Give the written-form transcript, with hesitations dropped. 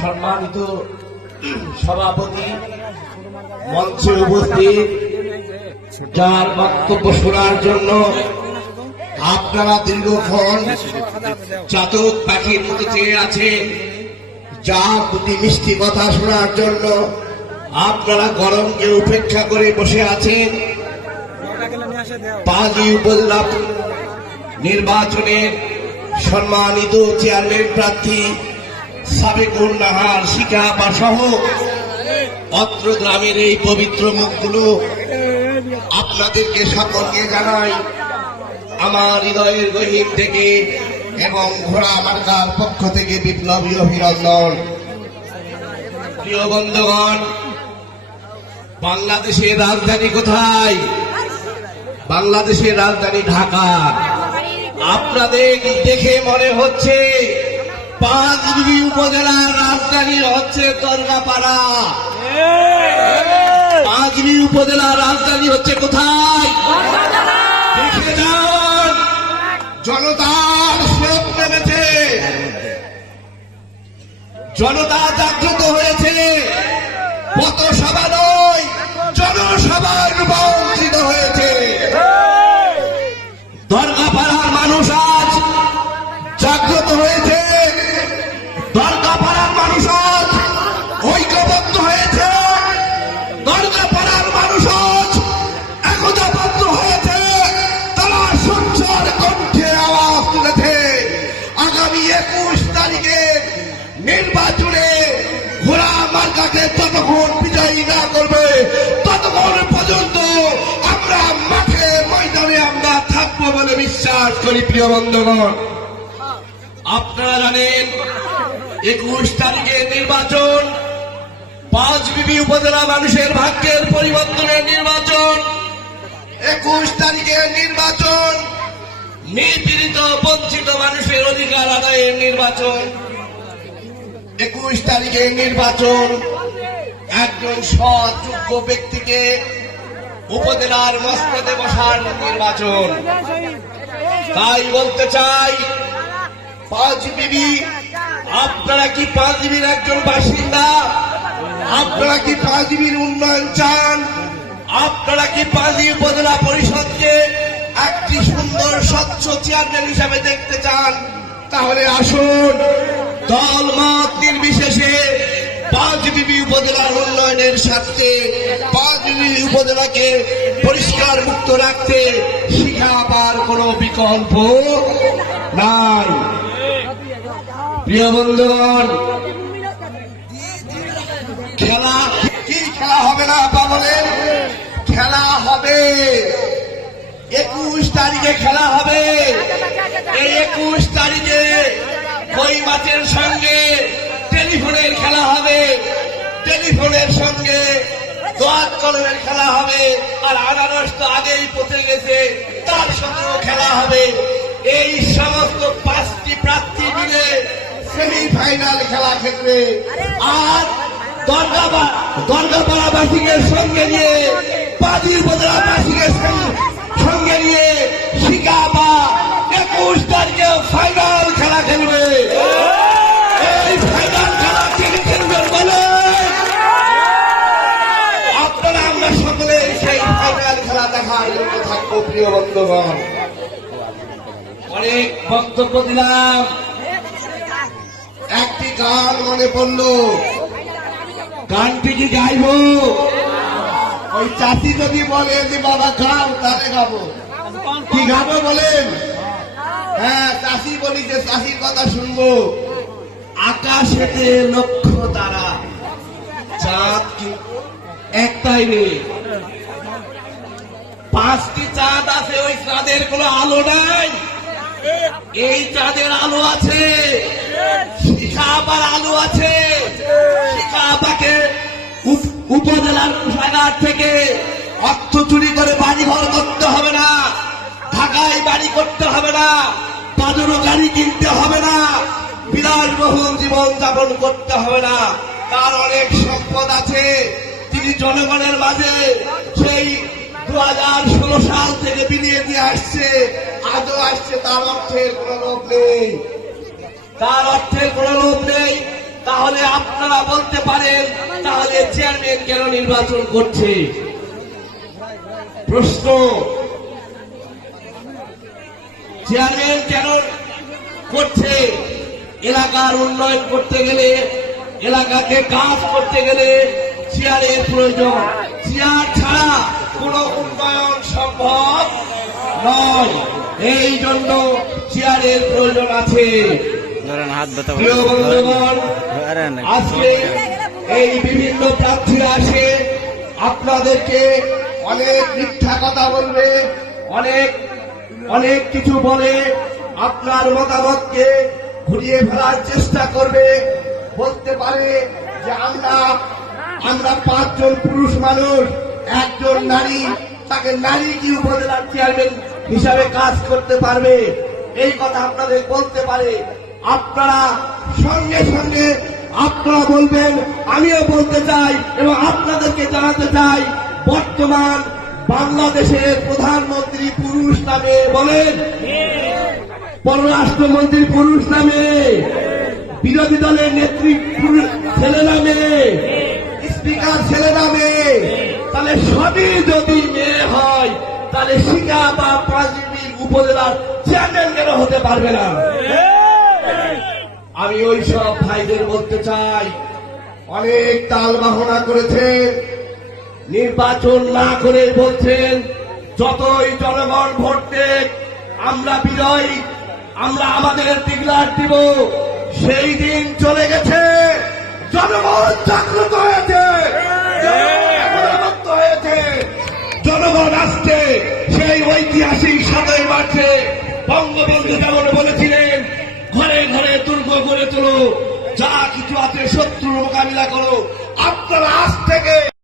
সম্মানিত সভাপতি, মঞ্চে উপস্থিত, যার বক্তব্য শোনার জন্য আপনারা দীর্ঘক্ষণ চাতক পাখির মতো চেয়ে আছেন, যার প্রতি মিষ্টি কথা শোনার জন্য আপনারা গরমকে উপেক্ষা করে বসে আছেন। পাঁচই উপজেলা নির্বাচনের সম্মানিত চেয়ারম্যান প্রার্থী সাবেকুন নাহার শিখাপা সহ অত্র গ্রামের এই পবিত্র মুখগুলো আপনাদেরকে সকলকে জানাই আমার হৃদয়ের গহীন থেকে এবং ঘোড়া মার্কার পক্ষ থেকে বিপ্লবী অভিনন্দন। প্রিয় বন্ধুগণ, বাংলাদেশের রাজধানী কোথায়? বাংলাদেশের রাজধানী ঢাকা। আপনাদের দেখে মনে হচ্ছে পাঁচবিবি উপজেলার রাজধানী হচ্ছে দরগাপাড়া। পাঁচবিবি উপজেলার রাজধানী হচ্ছে কোথায়? দেখে যান, জনতার স্রোত নেমেছে, জনতা জাগ্রত হয়েছে। পথসভা নয়, জনসভায় রূপান্তরিত হয়েছে। দরগাপাড়ার মানুষ আজ জাগ্রত হয়েছে, দরগাপাড়ার মানুষ আজ ঐক্যবদ্ধ হয়েছে, দরগাপাড়ার মানুষ আজ একতাবদ্ধ হয়েছে। তারা সঞ্চার কণ্ঠে আওয়াজ তুলেছে আগামী 21 তারিখে নির্বাচনে ঘোড়া মার্কাকে যতক্ষণ বিজয়ী না করবে ততক্ষণ পর্যন্ত আমরা মাঠে ময়দানে আমরা থাকবো বলে বিশ্বাস করি। প্রিয় বন্ধুগণ, আপনারা জানেন 21 তারিখের নির্বাচন পাঁচবিবি উপজেলা মানুষের ভাগ্যের পরিবর্তনের নির্বাচন। 21 তারিখের নির্বাচন নিপীড়িত বঞ্চিত মানুষের অধিকার আদায়ের নির্বাচন। 21 তারিখের নির্বাচন একজন সৎ যোগ্য ব্যক্তিকে উপজেলার মসনদে বসার নির্বাচন। তাই বলতে চাই, পাঁচবিবি, আপনারা কি পাঁচবিবির একজন বাসিন্দা? আপনারা কি পাঁচবিবির উন্নয়ন চান? আপনারা কি পাঁচবিবি উপজেলা পরিষদকে একটি সুন্দর স্বচ্ছ চেয়ারম্যান হিসাবে দেখতে চান? তাহলে আসুন, দল মত নির্বিশেষে পাঁচবিবি উপজেলার উন্নয়নের স্বার্থে পাঁচবিবি উপজেলাকে পরিষ্কার মুক্ত রাখতে শিখাবার কোনো বিকল্প নাই। প্রিয় বন্ধুগণ, খেলা কি খেলা হবে না বলেন? খেলা হবে 21 তারিখে খেলা হবে। এই 21 তারিখে কই মাছের সঙ্গে টেলিফোনের খেলা হবে, টেলিফোনের সঙ্গে দোয়াত কলমের খেলা হবে, আর আনারস তো আগেই পচে গেছে, তার সঙ্গেও খেলা হবে। এই সমস্ত 5টি প্রার্থী মিলে সেমিফাইনাল খেলা খেলবে। আর দরগাপাড়াবাসীকে সঙ্গে নিয়ে পাঁচবিবি উপজেলাবাসীকে সঙ্গে নিয়ে শিখাপা 21 তারিখে ফাইনাল খেলা খেলবে। এই ফাইনাল খেলা কে খেলবেন বলে? আপনারা আমরা সকলে সেই ফাইনাল খেলা দেখার জন্য থাকবো। প্রিয় বন্ধুগণ, অনেক বক্তব্য দিলাম, একটি গান মনে পড়ল। গানটি কি গাইব? ওই চাষি যদি বলে যে বাবা গাও, তাহলে গাবো। কি গাবো বলেন? হ্যাঁ, চাষি বলি যে চাষির কথা শুনবো। আকাশেতে লক্ষ তারা, চাঁদ কি একটাই নেই। 5টি চাঁদ আছে, ওই চাঁদের কোনো আলো নাই। এই চাঁদের আলো আছে, শিখাপার আলো আছে। শিখাপাকে উপজেলার কোষাগার থেকে অর্থ চুরি করে বাড়িঘর করতে হবে না, ঢাকায় বাড়ি করতে হবে না, বাজারও গাড়ি কিনতে হবে না, বিলাসবহুল জীবন যাপন করতে হবে না। তার অনেক সম্পদ আছে। তিনি জনগণের মাঝে সেই 2016 সাল থেকে বিলিয়ে দিয়ে আসছে, আজও আসছে। তার অর্থের কোনো লোভ নেই, তার অর্থের কোনো লোভ নেই। তাহলে তাহলে আপনারা বলতে পারেন তাহলে চেয়ারম্যান কেন নির্বাচন করছে? প্রশ্ন, চেয়ারম্যান কেন করছে? এলাকার উন্নয়ন করতে গেলে, এলাকাকে কাজ করতে গেলে চেয়ারের প্রয়োজন। চেয়ার ছাড়া কোনো উন্নয়ন সম্ভব নয়, এই জন্য চেয়ারের প্রয়োজন আছে। প্রিয় বন্ধুগণ, আজকে এই বিভিন্ন প্রার্থী আসে আপনাদেরকে অনেক মিথ্যা কথা বলবে, অনেক কিছু বলে, আপনার মতামতকে ঘুরিয়ে ফেলার চেষ্টা করবে। বলতে পারে যে আমরা 5 জন পুরুষ মানুষ, 1 জন নারী, তাকে নারী কি উপজেলার চেয়ারম্যান হিসাবে কাজ করতে পারবে, এই কথা আপনাদের বলতে পারে। আপনারা সঙ্গে সঙ্গে আপনারা বলবেন, আমিও বলতে চাই এবং আপনাদেরকে জানাতে চাই, বর্তমান বাংলাদেশের প্রধানমন্ত্রী পুরুষ নামে বলেন, পররাষ্ট্রমন্ত্রী পুরুষ নামে, বিরোধী দলের নেত্রী ছেলে নামে, স্পিকার ছেলে নামে, তাহলে সবই যদি মেয়ে হয় তাহলে শিখা বা পাঁচবি উপজেলার চেয়ারম্যান কেন হতে পারবে না? আমি ওই সব ভাইদের বলতে চাই, অনেক তাল বাহনা করেছেন, নির্বাচন না করে বলছেন যতই জনগণ ভোট দেখ আমরা বিজয়ী, আমরা আমাদের টিকলার দিব। সেই দিন চলে গেছে, জনগণ জাগ্রত হয়েছে, জনগণ আসছে। সেই ঐতিহাসিক 7ই মার্চে বঙ্গবন্ধু যেমন বলেছিলেন, ঘরে ঘরে দুর্গ গড়ে তোলো, যা কিছু আছে শত্রুর মোকাবিলা করো।